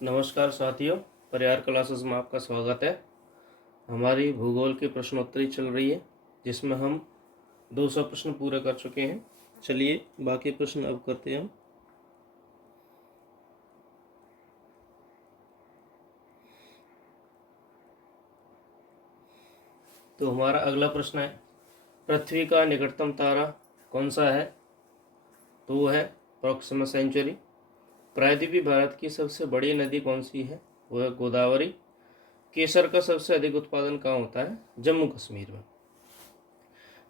नमस्कार साथियों, परिहार क्लासेस में आपका स्वागत है। हमारी भूगोल की प्रश्नोत्तरी चल रही है जिसमें हम 200 प्रश्न पूरे कर चुके हैं। चलिए बाकी प्रश्न अब करते हैं हम। तो हमारा अगला प्रश्न है, पृथ्वी का निकटतम तारा कौन सा है? तो वो है प्रॉक्सिमा सेंचुरी। प्रायद्वीपीय भारत की सबसे बड़ी नदी कौन सी है? वो है गोदावरी। केसर का सबसे अधिक उत्पादन कहाँ होता है? जम्मू कश्मीर में।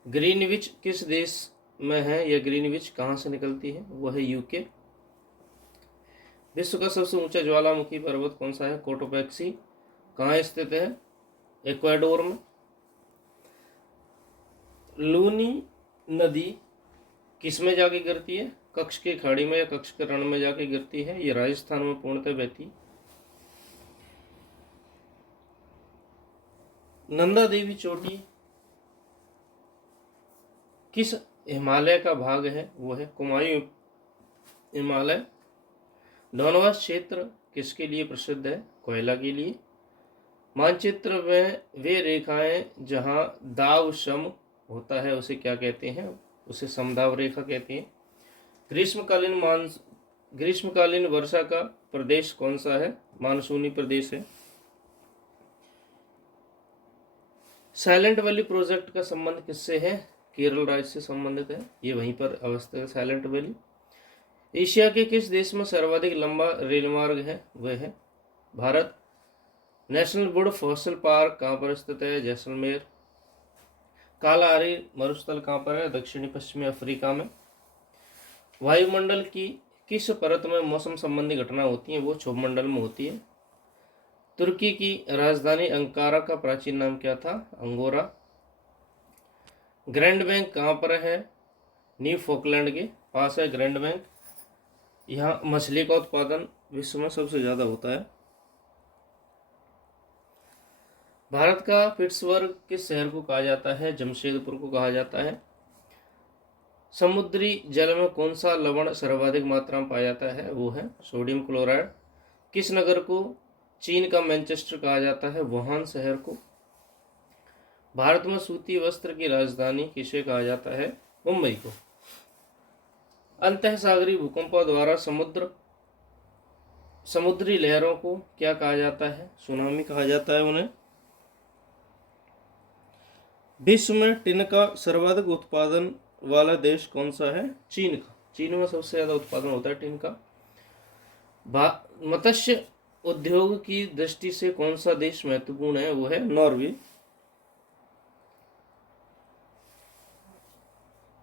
ग्रीनविच किस देश में है? यह ग्रीनविच कहाँ से निकलती है? वो है यूके। विश्व का सबसे ऊंचा ज्वालामुखी पर्वत कौन सा है? कोटोपैक्सी। कहाँ स्थित है? इक्वाडोर में। लूनी नदी किस में जाके गिरती है? कच्छ की खाड़ी में या कच्छ के रण में जाके गिरती है। ये राजस्थान में पूर्णतः बहती। नंदा देवी चोटी किस हिमालय का भाग है? वो है कुमायूं हिमालय। डोनबास क्षेत्र किसके लिए प्रसिद्ध है? कोयला के लिए। मानचित्र में वे रेखाएं जहां दाव सम होता है उसे क्या कहते हैं? उसे समदाव रेखा कहते हैं। ग्रीष्मकालीन वर्षा का प्रदेश कौन सा है? मानसूनी प्रदेश है। साइलेंट वैली प्रोजेक्ट का संबंध किससे है? केरल राज्य से संबंधित है। ये वहीं पर अवस्थित है साइलेंट वैली। एशिया के किस देश में सर्वाधिक लंबा रेल मार्ग है? वह है Bharat. National would fossil park कहाँ पर स्थित है? जैसलमेर। कालाहारी मरुस्थल कहाँ पर है? दक्षिणी पश्चिमी अफ्रीका में। वायुमंडल की किस परत में मौसम संबंधी घटना होती है? वो क्षोभ मंडल में होती है। तुर्की की राजधानी अंकारा का प्राचीन नाम क्या था? अंगोरा। ग्रैंड बैंक कहाँ पर है? न्यू फोकलैंड के पास है ग्रैंड बैंक। यहाँ मछली का उत्पादन विश्व में सबसे ज़्यादा होता है। भारत का पिट्सबर्ग किस शहर को कहा जाता है? जमशेदपुर को कहा जाता है। समुद्री जल में कौन सा लवण सर्वाधिक मात्रा में पाया जाता है? वो है सोडियम क्लोराइड। किस नगर को चीन का मैनचेस्टर कहा जाता है? वुहान शहर को। भारत में सूती वस्त्र की राजधानी किसे कहा जाता है? मुंबई को। अंतः सागरीय भूकंपों द्वारा समुद्री लहरों को क्या कहा जाता है? सुनामी कहा जाता है उन्हें। विश्व में टिन का सर्वाधिक उत्पादन वाला देश कौन सा है? चीन का। चीन में सबसे ज्यादा उत्पादन होता है टिन का। मत्स्य उद्योग की दृष्टि से कौन सा देश महत्वपूर्ण है? वो है नॉर्वे।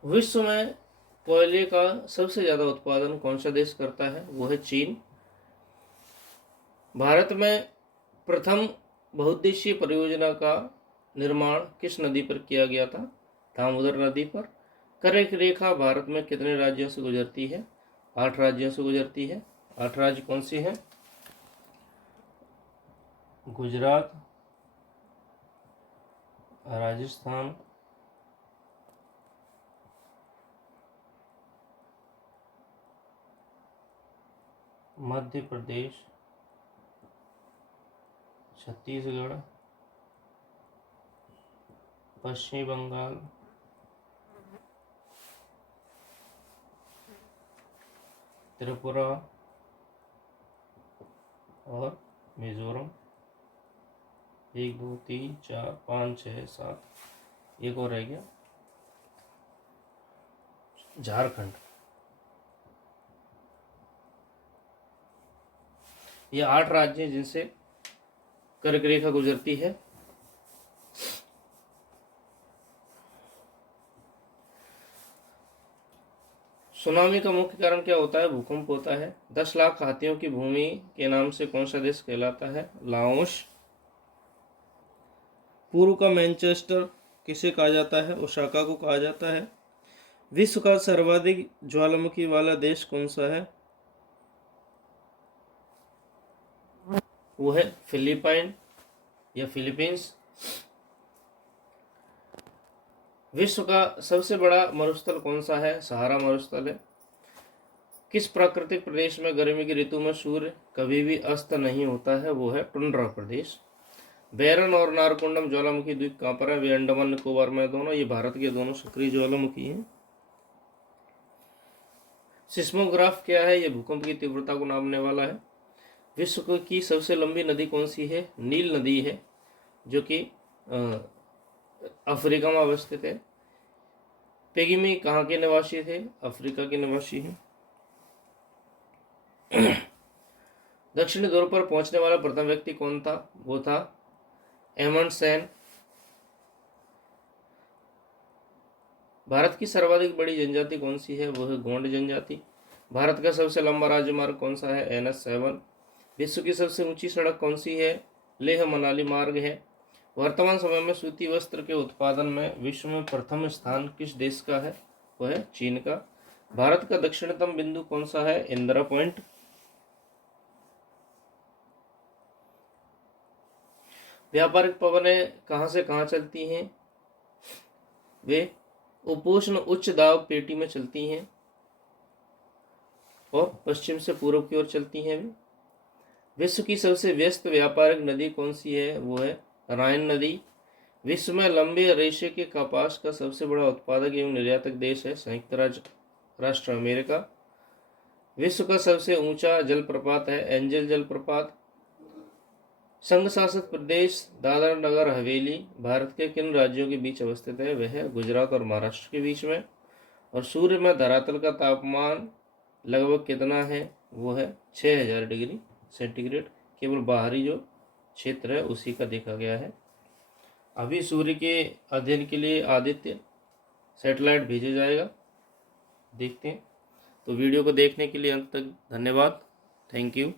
विश्व में कोयले का सबसे ज्यादा उत्पादन कौन सा देश करता है? वो है चीन। भारत में प्रथम बहुउद्देशीय परियोजना का निर्माण किस नदी पर किया गया था? दामोदर नदी पर। कर्क रेखा भारत में कितने राज्यों से गुजरती है? 8 राज्यों से गुजरती है। 8 राज्य कौन से हैं? गुजरात, राजस्थान, मध्य प्रदेश, छत्तीसगढ़, पश्चिम बंगाल, त्रिपुरा और मिजोरम। 1 2 3 4 5 6 7, एक और रह गया झारखंड। ये 8 राज्य हैं जिनसे कर्क रेखा गुजरती है। सुनामी का मुख्य कारण क्या होता है? भूकंप होता है। 10 लाख हाथियों की भूमि के नाम से कौन सा देश कहलाता है? लाओस। पूर्व का मैनचेस्टर किसे कहा जाता है? ओसाका को कहा जाता है। विश्व का सर्वाधिक ज्वालामुखी वाला देश कौन सा है? वो है फिलीपाइन या फिलीपींस। विश्व का सबसे बड़ा मरुस्थल कौन सा है? सहारा मरुस्थल है। किस प्राकृतिक प्रदेश में गर्मी की ऋतु में सूर्य कभी भी अस्त नहीं होता है? वो है टुंड्रा प्रदेश। बैरन और नारकोंडम ज्वालामुखी द्वीप कहाँ पर है? वे अंडमान निकोबार में दोनों। ये भारत के दोनों सक्रिय ज्वालामुखी हैं। सिस्मोग्राफ क्या है? ये भूकंप की तीव्रता को नापने वाला है। विश्व की सबसे लंबी नदी कौन सी है? नील नदी है, जो कि अफ्रीका में अवस्थित है। पिग्मी कहाँ के निवासी थे? अफ्रीका के निवासी हैं। दक्षिणी ध्रुव पर पहुंचने वाला प्रथम व्यक्ति कौन था? वो था एमंडसेन। भारत की सर्वाधिक बड़ी जनजाति कौन सी है? वो है गोंड जनजाति। भारत का सबसे लंबा राजमार्ग कौन सा है? NH7। विश्व की सबसे ऊंची सड़क कौन सी है? लेह मनाली मार्ग है। वर्तमान समय में सूती वस्त्र के उत्पादन में विश्व में प्रथम स्थान किस देश का है? वो है चीन का। भारत का दक्षिणतम बिंदु कौन सा है? इंदिरा पॉइंट। व्यापारिक पवनें कहाँ से कहाँ चलती हैं? वे उपोष्ण उच्च दाब पेटी में चलती हैं और पश्चिम से पूर्व की ओर चलती हैं। वे विश्व की सबसे व्यस्त व्यापारिक नदी कौन सी है? वो है राइन नदी। विश्व में लंबे रेशे के कपास का सबसे बड़ा उत्पादक एवं निर्यातक देश है संयुक्त राष्ट्र अमेरिका। विश्व का सबसे ऊंचा जलप्रपात है एंजल जलप्रपात। संघ शासित प्रदेश दादरा नगर हवेली भारत के किन राज्यों के बीच अवस्थित है? वह है गुजरात और महाराष्ट्र के बीच में। और सूर्य में धरातल का तापमान लगभग कितना है? वो है 6000 डिग्री सेंटीग्रेड। केवल बाहरी जो क्षेत्र है उसी का देखा गया है। अभी सूर्य के अध्ययन के लिए आदित्य सैटेलाइट भेजा जाएगा, देखते हैं। तो वीडियो को देखने के लिए अंत तक धन्यवाद। Thank you.